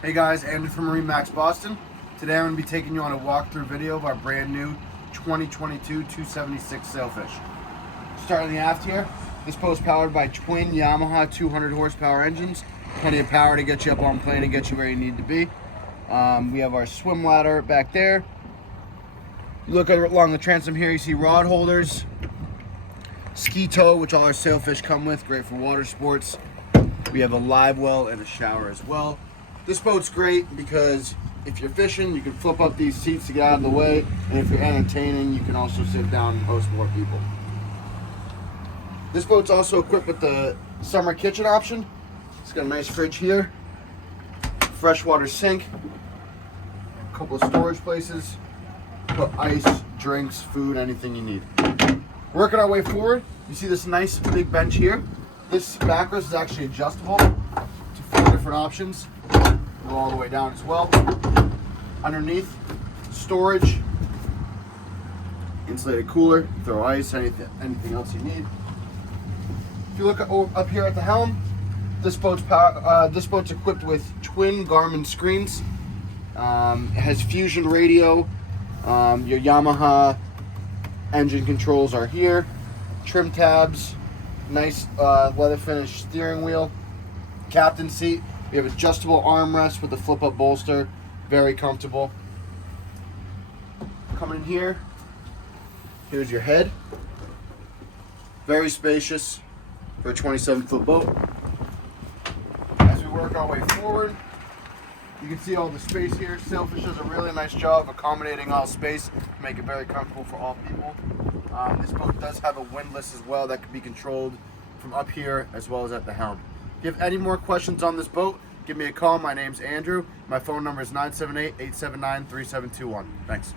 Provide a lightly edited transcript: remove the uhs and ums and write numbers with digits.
Hey guys, Andrew from MarineMax Boston. Today I'm going to be taking you on a walkthrough video of our brand new 2022 276 Sailfish. Starting the aft here, this boat's powered by twin Yamaha 200 horsepower engines. Plenty of power to get you up on plane and get you where you need to be. We have our swim ladder back there. You look along the transom here, you see rod holders, ski tow, which all our Sailfish come with, great for water sports. We have a live well and a shower as well. This boat's great because if you're fishing, you can flip up these seats to get out of the way, and if you're entertaining, you can also sit down and host more people. This boat's also equipped with the summer kitchen option. It's got a nice fridge here, freshwater sink, a couple of storage places, put ice, drinks, food, anything you need. Working our way forward, you see this nice big bench here. This backrest is actually adjustable to 4 different options. Go all the way down as well. Underneath, storage, insulated cooler, throw ice, anything else you need. If you look up here at the helm, this boat's equipped with twin Garmin screens. It has fusion radio. Your Yamaha engine controls are here. Trim tabs, nice leather finish steering wheel, captain seat. We have adjustable armrest with a flip-up bolster, very comfortable. Coming in here, here's your head. Very spacious for a 27-foot boat. As we work our way forward, you can see all the space here. Sailfish does a really nice job of accommodating all space to make it very comfortable for all people. This boat does have a windlass as well that can be controlled from up here as well as at the helm. If you have any more questions on this boat, give me a call. My name's Andrew. My phone number is 978-879-3721. Thanks.